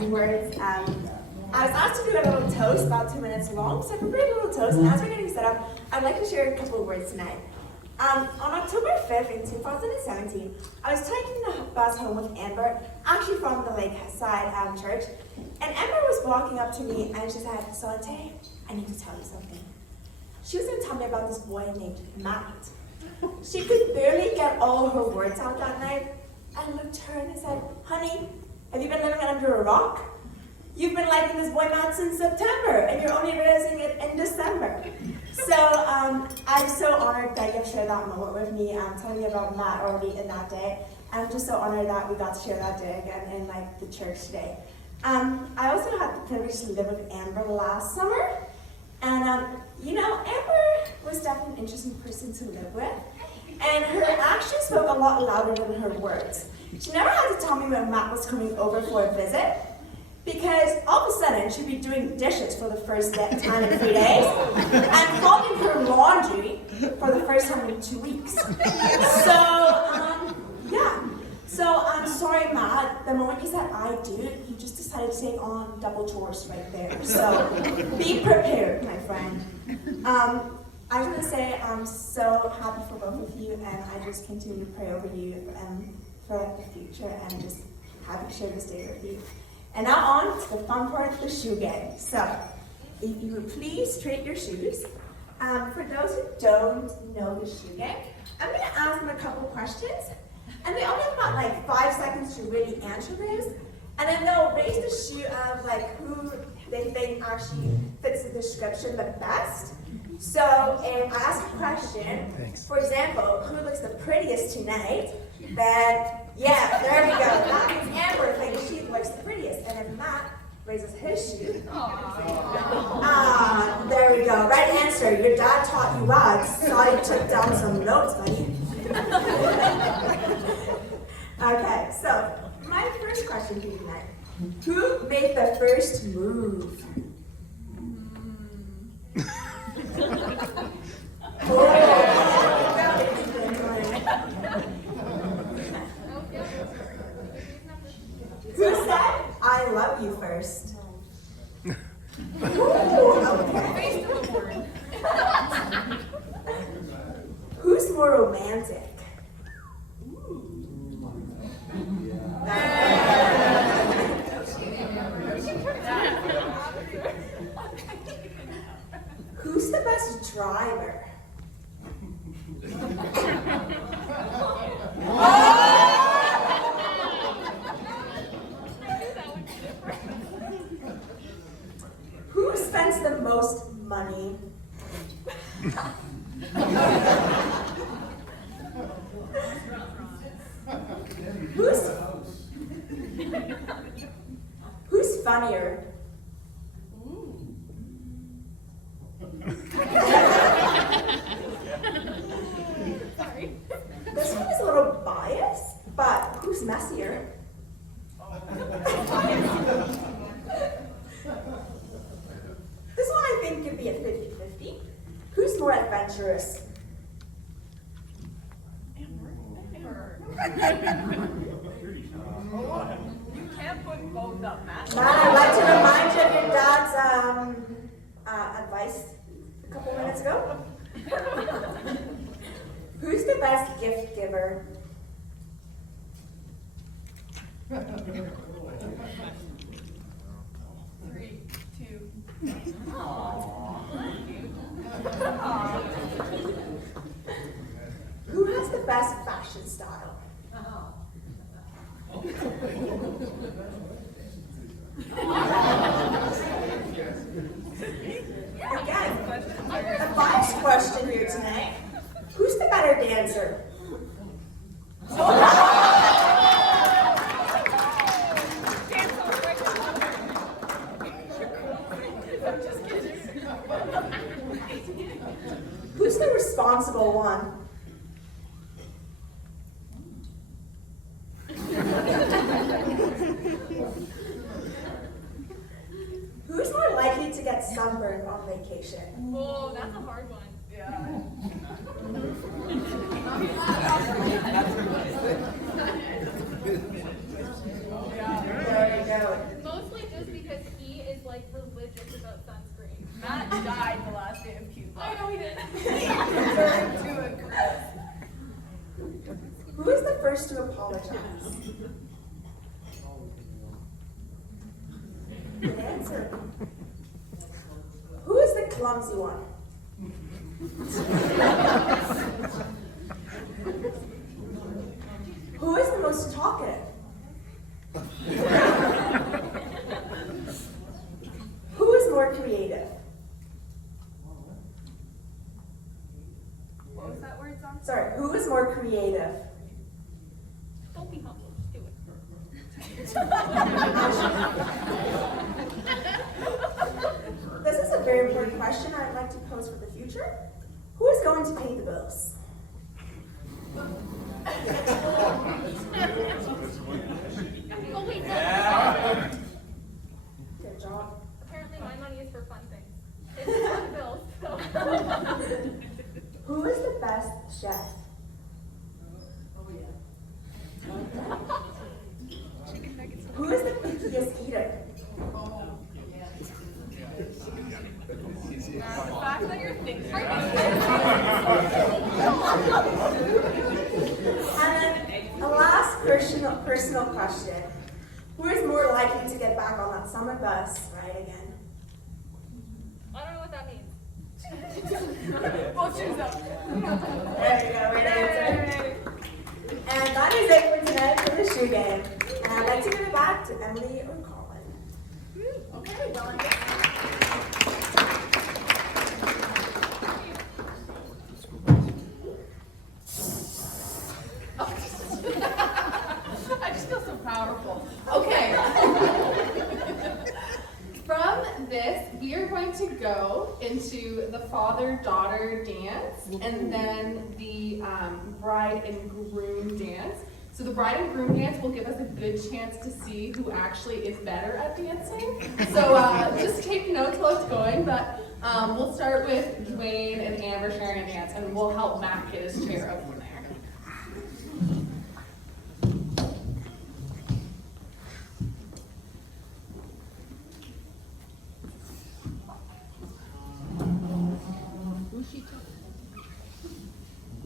some words. I was asked to do a little toast, about 2 minutes long, so I prepared a little toast, and as we're getting set up, I'd like to share a couple of words tonight. On October 5th in 2017, I was taking the bus home with Amber, actually from the Lakeside Church, and Amber was walking up to me and she said, "Sante, I need to tell you something." She was going to tell me about this boy named Matt. She could barely get all her words out that night, and looked at her and said, "Honey, have you been living under a rock? You've been liking this boy Matt since September, and you're only realizing it in December." So I'm so honored that you've shared that moment with me, telling me about Matt already in that day. I'm just so honored that we got to share that day again in the church today. I also had the privilege to live with Amber last summer, and Amber was definitely an interesting person to live with, and her actions spoke a lot louder than her words. She never had to tell me when Matt was coming over for a visit, because all of a sudden she'd be doing dishes for the first time in 3 days and folding her laundry for the first time in 2 weeks. So I'm sorry, Matt, the moment you said "I do," you just decided to take on double chores right there. So be prepared, my friend. I was going to say I'm so happy for both of you, and I just continue to pray over you for the future, and just happy to share this day with you. And now on to the fun part of the shoe game. So, if you would please straighten your shoes. For those who don't know the shoe game, I'm going to ask them a couple questions, and they only have about 5 seconds to really answer this, and then they'll raise the shoe of who they think actually fits the description the best. So, if I ask a question, for example, who looks the prettiest tonight, then yeah, there we go. That means Amber thinks she looks the prettiest. And if Matt raises his shoe, there we go. Right answer. Your dad taught you well. Saw you took down some notes, buddy. Okay, so my first question for you tonight. Who made the first move? Who said "I love you" first? Okay. Who's more romantic? Who's the best driver? Who spends the most money? Who's funnier? This one is a little biased, but who's messier? This one I think could be a 50-50. Who's more adventurous? You can't put both up, Matt. Matt, I'd like to remind you of your dad's advice a couple minutes ago. Who's the best gift giver? Three, two. Who has the best fashion style? Again, a biased question here tonight. Who's the better dancer? Who's the responsible one? Who's more likely to get sunburned on vacation? Oh, that's a hard one. Yeah. There you go. Mostly like religious about sunscreen. Matt died the last day of Cuba. I know he did. Turned to a Chris. Who is the first to apologize? Good answer. Who is the clumsy one? Who is the most talkative? Who is more creative? What was that word, Son? Sorry, who is more creative? Don't be humble, just do it. This is a very important question I'd like to pose for the future. Who is going to pay the bills? Oh wait, no. Good job. Apparently my money is for fun things. It's for the bills, so. Who is the best chef? Who is the pickiest eater? The fact that you're thinking And then a last personal question. Who is more likely to get back on that summer bus ride again? I don't know what that means. We'll choose them. There you go, right answer. And that is it for tonight for the shoe game. And I'd like to give it back to Emily or Colin. Okay, well, I just feel so powerful. Okay. From this, we are going to go into the father-daughter dance and then the bride and groom dance. So the bride and groom dance will give us a good chance to see who actually is better at dancing. So just take notes while it's going, but we'll start with Dwayne and Amber sharing a dance, and we'll help Matt get his share of